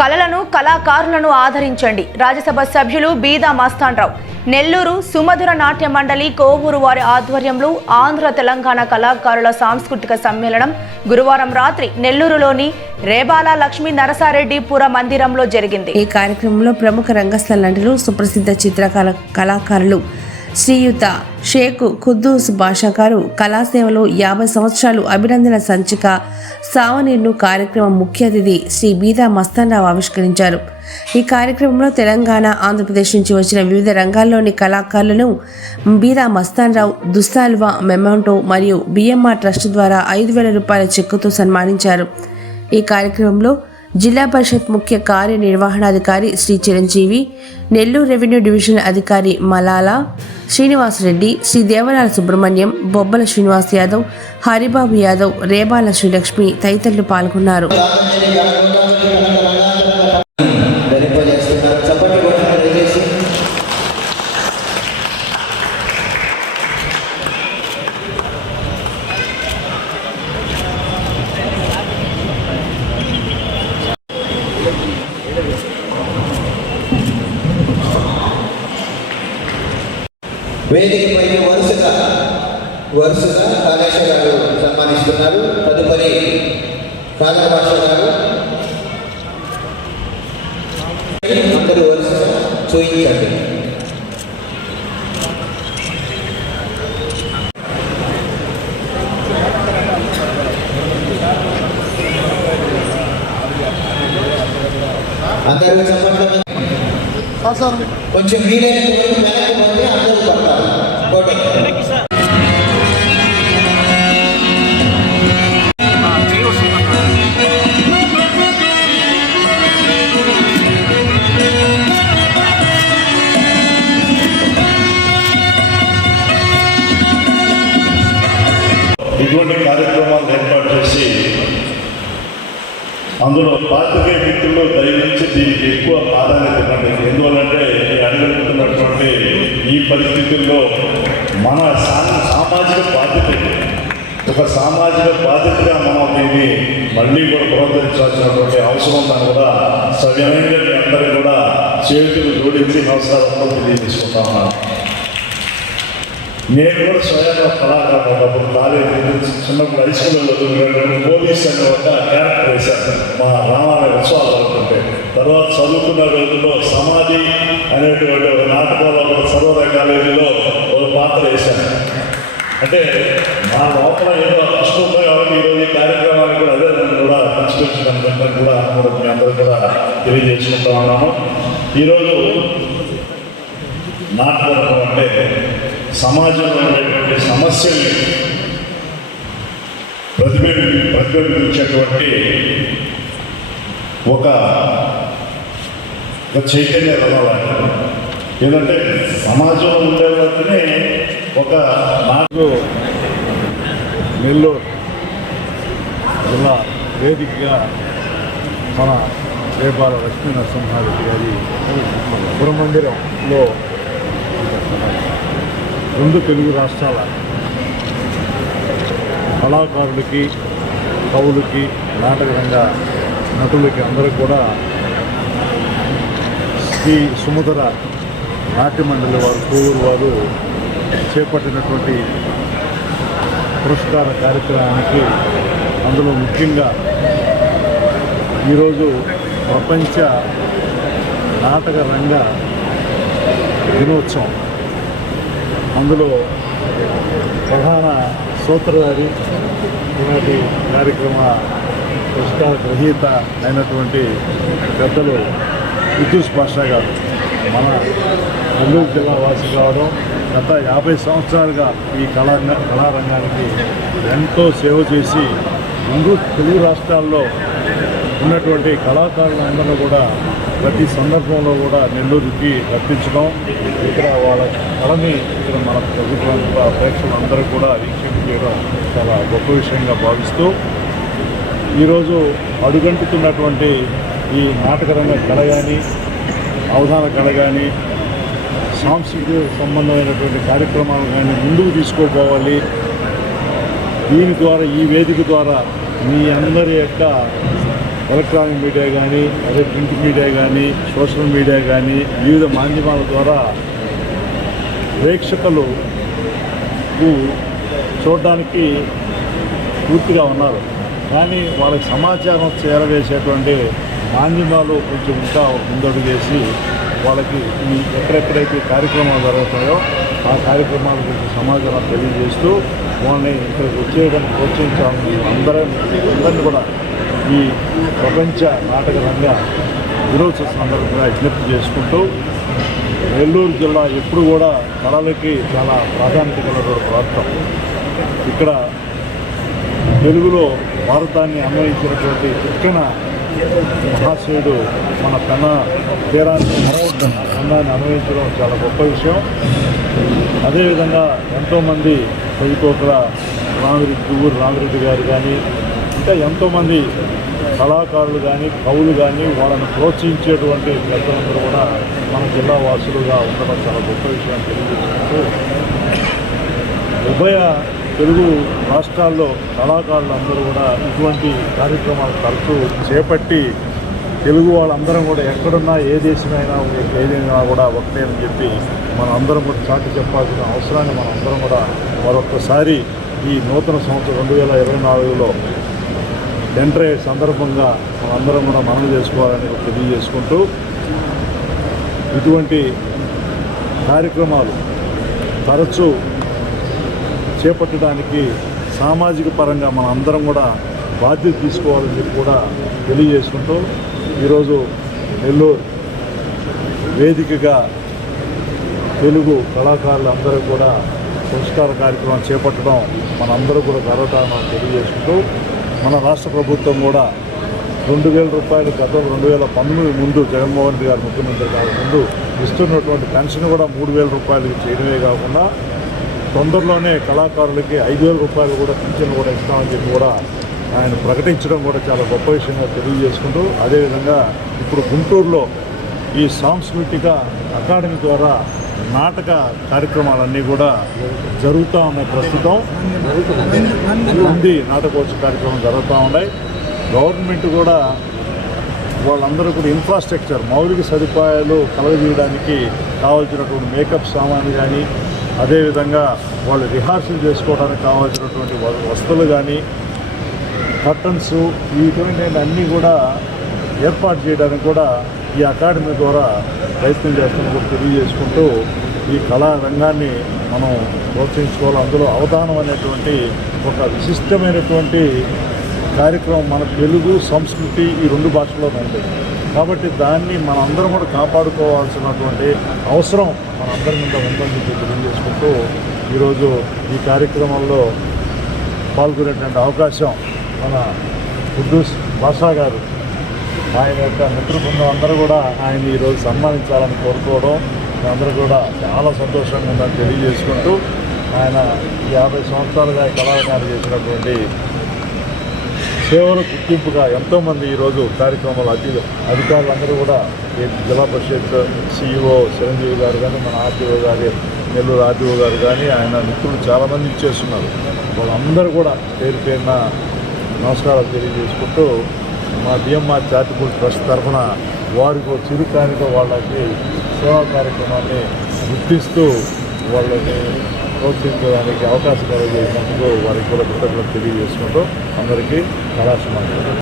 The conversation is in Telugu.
కళలను కళాకారులను ఆదరించండి. రాజ్యసభ సభ్యులు బీదా మస్తాన్రావు. నెల్లూరు సుమధుర నాట్య మండలి కోవూరు వారి ఆధ్వర్యంలో ఆంధ్ర తెలంగాణ కళాకారుల సాంస్కృతిక సమ్మేళనం గురువారం రాత్రి నెల్లూరులోని రేబాల లక్ష్మీ నరసారెడ్డి పుర మందిరంలో జరిగింది. ఈ కార్యక్రమంలో ప్రముఖ రంగస్థల నటులు సుప్రసిద్ధ చిత్రకళ కళాకారులు శ్రీయుత షేక్ ఖుద్దూస్ భాషాకారు గారు కళాసేవలో యాభై సంవత్సరాలు అభినందన సంచిక సావనీర్ను కార్యక్రమం ముఖ్య అతిథి శ్రీ బీదా మస్తాన్రావు ఆవిష్కరించారు. ఈ కార్యక్రమంలో తెలంగాణ ఆంధ్రప్రదేశ్ నుంచి వచ్చిన వివిధ రంగాల్లోని కళాకారులను బీదా మస్తాన్రావు దుస్తాల్వా మెమౌంటో మరియు బిఎంఆర్ ట్రస్ట్ ద్వారా ఐదు వేల రూపాయల చెక్కుతో సన్మానించారు. ఈ కార్యక్రమంలో జిల్లా పరిషత్ ముఖ్య కార్యనిర్వహణాధికారి శ్రీ చిరంజీవి నెల్లూరు రెవెన్యూ డివిజన్ అధికారి మలాలా శ్రీనివాసరెడ్డి శ్రీ దేవరాల సుబ్రహ్మణ్యం బొబ్బల శ్రీనివాస్ యాదవ్ హరిబాబు యాదవ్ రేబాల శ్రీలక్ష్మి తదితరులు పాల్గొన్నారు. వేదిక పైన వరుసగా వరుసగా కాళేశ్వర గారు సన్మానిస్తున్నారు. తదుపరి కాళక భాష గారు అందరూ వరుసగా చూయించండి. అందరూ కొంచెం వీలైనంత వరకు ఇటువంటి కార్యక్రమాలు ఏర్పాటు చేసి అందులో పాతికే మిత్రులు దయచేసి దీనికి ఎక్కువ ప్రాధాన్యత ఇవ్వండి. ఎందువల్లంటే అడుగుతున్నటువంటి ఈ పరిస్థితుల్లో మన సామాజిక బాధ్యత ఒక సామాజిక బాధ్యతగా మనం దీన్ని మళ్ళీ కూడా ప్రవర్తించాల్సినటువంటి అవసరం ఉందని కూడా సవ్యమైన అందరూ కూడా చేతులు జోడించి నమస్కారంతో తెలియజేసుకుంటా ఉన్నాను. నేను కూడా స్వయంగా కళాకారుడు అప్పుడు కాలేజీ నుంచి చిన్నప్పుడు హై స్కూల్లో చదువుకున్నాను పోలీస్ అనే ఒక క్యారెక్టర్ వేశాను. మా రామాలయ ఉత్సవాలు అనుకుంటే. తర్వాత చదువుకున్న రోజుల్లో సమాధి అనేటువంటి ఒక నాటకంలో ఒక సర్వోదయ కాలేజీలో ఒక పాత్ర వేశాను. అంటే నా లోపల ఏదో కష్టం ఉంది కాబట్టి ఈరోజు ఈ కార్యక్రమాన్ని కూడా అదే నన్ను కూడా పంచుకొచ్చినందుకు కూడా కూడా మీ అందరూ కూడా తెలియజేసుకుంటా ఉన్నాము. ఈరోజు నాటకం అంటే సమాజంలో ఉండేటువంటి సమస్యల్ని ప్రతిబింబి ప్రతిబింబించేటువంటి ఒక చైతన్య రథం ఏంటంటే సమాజంలో ఉండే ఒక నాకు నెల్లూరు జిల్లా వేదికగా మన రేపాల లక్ష్మీ నరసింహారెడ్డి గారి పురమందిరంలో రెండు తెలుగు రాష్ట్రాల కళాకారులకి కవులకి నాటకరంగ నటులకి అందరూ కూడా శ్రీ సుమధుర నాట్యమండలి వారు కోవూరు వారు చేపట్టినటువంటి పురస్కార కార్యక్రమానికి అందులో ముఖ్యంగా ఈరోజు ప్రపంచ నాటక రంగ దినోత్సవం. అందులో ప్రధాన సూత్రధారి ఈనాటి కార్యక్రమ పురస్కార గ్రహీత అయినటువంటి పెద్దలు విద్యుత్ భాషా గారు. మన నెల్లూరు జిల్లా వాసి కావడం గత యాభై సంవత్సరాలుగా ఈ కళా కళారంగానికి ఎంతో సేవ చేసి ముందు తెలుగు రాష్ట్రాల్లో ఉన్నటువంటి కళాకారులందరూ కూడా ప్రతి సందర్భంలో కూడా నెల్లూరుకి రప్పించడం. ఇక్కడ వాళ్ళ కళని ఇక్కడ మన ప్రభుత్వం ప్రేక్షకులందరూ కూడా వీక్షించడం చాలా గొప్ప విషయంగా భావిస్తూ ఈరోజు అడుగంటుతున్నటువంటి ఈ నాటకరంగ కళ కానీ అవధాన కళ కానీ సాంస్కృతిక సంబంధమైనటువంటి కార్యక్రమాలు కానీ ముందుకు తీసుకోపోవాలి. దీని ద్వారా ఈ వేదిక ద్వారా మీ అందరి యొక్క ఎలక్ట్రానిక్ మీడియా కానీ అదే ప్రింట్ మీడియా కానీ సోషల్ మీడియా కానీ వివిధ మాధ్యమాల ద్వారా ప్రేక్షకులు చూడడానికి పూర్తిగా ఉన్నారు. కానీ వాళ్ళకి సమాచారం చేరవేసేటువంటి మాధ్యమాలు కొంచెం ఇంకా ముందడుగు చేసి వాళ్ళకి ఈ ఎక్కడెక్కడైతే కార్యక్రమాలు జరుగుతాయో ఆ కార్యక్రమాల గురించి సమాచారం తెలియజేస్తూ వాళ్ళని ఇక్కడికి వచ్చేయడానికి ప్రోత్సహించాలని అందరం అందరినీ కూడా ఈ ప్రపంచ నాటక రంగ దినోత్సవ సందర్భంగా విజ్ఞప్తి చేసుకుంటూ నెల్లూరు జిల్లా ఎప్పుడు కూడా కళలకి చాలా ప్రాధాన్యత కలిగినటువంటి ప్రాంతం ఇక్కడ తెలుగులో భారతాన్ని అన్వయించినటువంటి చిక్కన మహాశయుడు మన పెన్న తీరాన్ని పెన్నాన్ని అన్వయించడం చాలా గొప్ప విషయం. అదేవిధంగా ఎంతోమంది కవికోకల రామిరెడ్డి దువ్వూరు రామిరెడ్డి గారు కానీ ఇంకా ఎంతోమంది కళాకారులు కానీ కవులు కానీ వాళ్ళని ప్రోత్సహించేటువంటి పెద్దలందరూ కూడా మన జిల్లా వాసులుగా ఉండడం చాలా గొప్ప విషయాన్ని తెలియజేసుకుంటూ ఉభయ తెలుగు రాష్ట్రాల్లో కళాకారులందరూ కూడా ఇటువంటి కార్యక్రమాలు తరచూ చేపట్టి తెలుగు వాళ్ళందరం కూడా ఎక్కడున్నా ఏ దేశమైనా ఏదైనా కూడా ఒకటే అని చెప్పి మనం అందరం కూడా చాటి చెప్పాల్సిన అవసరాన్ని మనం అందరం కూడా మరొకసారి ఈ నూతన సంవత్సరం రెండు వేల ఇరవై నాలుగులో ఎంటర్ అయ్యే సందర్భంగా మనందరం కూడా మనం చేసుకోవాలని తెలియజేసుకుంటూ ఇటువంటి కార్యక్రమాలు తరచూ చేపట్టడానికి సామాజిక పరంగా మన అందరం కూడా బాధ్యత తీసుకోవాలని చెప్పి కూడా తెలియజేసుకుంటూ ఈరోజు నెల్లూరు వేదికగా తెలుగు కళాకారులందరూ కూడా పురస్కార కార్యక్రమం చేపట్టడం మనందరూ కూడా గర్వకారణం తెలియజేసుకుంటూ మన రాష్ట్ర ప్రభుత్వం కూడా రెండు వేల రూపాయలు గతం రెండు వేల పంతొమ్మిది ముందు జగన్మోహన్ రెడ్డి గారు ముఖ్యమంత్రి కాక ముందు ఇస్తున్నటువంటి పెన్షన్ కూడా మూడు వేల రూపాయలకి చేయడమే కాకుండా తొందరలోనే కళాకారులకి ఐదు వేల రూపాయలు కూడా పెన్షన్ కూడా ఇస్తామని చెప్పి కూడా ఆయన ప్రకటించడం కూడా చాలా గొప్ప విషయంగా తెలియజేసుకుంటూ అదేవిధంగా ఇప్పుడు గుంటూరులో ఈ సాంస్కృతిక అకాడమీ ద్వారా నాటక కార్యక్రమాలన్నీ కూడా జరుగుతూ ఉన్నాయి ప్రస్తుతం. ఉంది నాటకోత్సవ కార్యక్రమం జరుగుతూ ఉన్నాయి. గవర్నమెంట్ కూడా వాళ్ళందరూ కూడా ఇన్ఫ్రాస్ట్రక్చర్ మౌలిక సదుపాయాలు కలగజేయడానికి కావాల్సినటువంటి మేకప్ సామాన్లు కానీ అదేవిధంగా వాళ్ళు రిహార్సల్ చేసుకోవడానికి కావాల్సినటువంటి వస్తువులు కానీ కర్టన్స్ ఇటువంటి అన్నీ కూడా ఏర్పాటు చేయడానికి కూడా ఈ అకాడమీ ద్వారా ప్రయత్నం చేస్తున్న కూడా తెలియజేసుకుంటూ ఈ కళా రంగాన్ని మనం ప్రోత్సహించుకోవాలి. అందులో అవధానం అనేటువంటి ఒక విశిష్టమైనటువంటి కార్యక్రమం మన తెలుగు సంస్కృతి ఈ రెండు భాషల్లో ఉంది కాబట్టి దాన్ని మనందరం కూడా కాపాడుకోవాల్సినటువంటి అవసరం మనందరి మీద ఉందని చెప్పి తెలియజేసుకుంటూ ఈరోజు ఈ కార్యక్రమంలో పాల్గొనేటువంటి అవకాశం మన కుద్దూస్ బాషా గారు ఆయన యొక్క మిత్రబృందం అందరూ కూడా ఆయన ఈరోజు సన్మానించాలని కోరుకోవడం అందరూ కూడా చాలా సంతోషంగా ఉందని తెలియజేసుకుంటూ ఆయన యాభై సంవత్సరాలుగా కళాకారులు చేసినటువంటి సేవలు గుర్తింపుగా ఎంతోమంది ఈరోజు కార్యక్రమాలు అతి అధికారులందరూ కూడా జిల్లా పరిషత్ సిఇఓ చిరంజీవి గారు కానీ మన ఆర్టీఓ గారు నెల్లూరు ఆర్టీఓ గారు కానీ ఆయన మిత్రులు చాలామంది ఇచ్చేస్తున్నారు. వాళ్ళందరూ కూడా పేరు పేరున నమస్కారాలు తెలియజేసుకుంటూ మా డిఎంఆర్ చారిటబుల్ ట్రస్ట్ తరఫున వారికి చిరు కానుక వాళ్ళకి సేవా కార్యక్రమాన్ని గుర్తిస్తూ వాళ్ళని ప్రోత్సహించడానికి అవకాశం కలిగేసినందుకు వారికి కూడా కృతజ్ఞతలు తెలియజేసుకుంటూ అందరికీ కళాశమాన్ని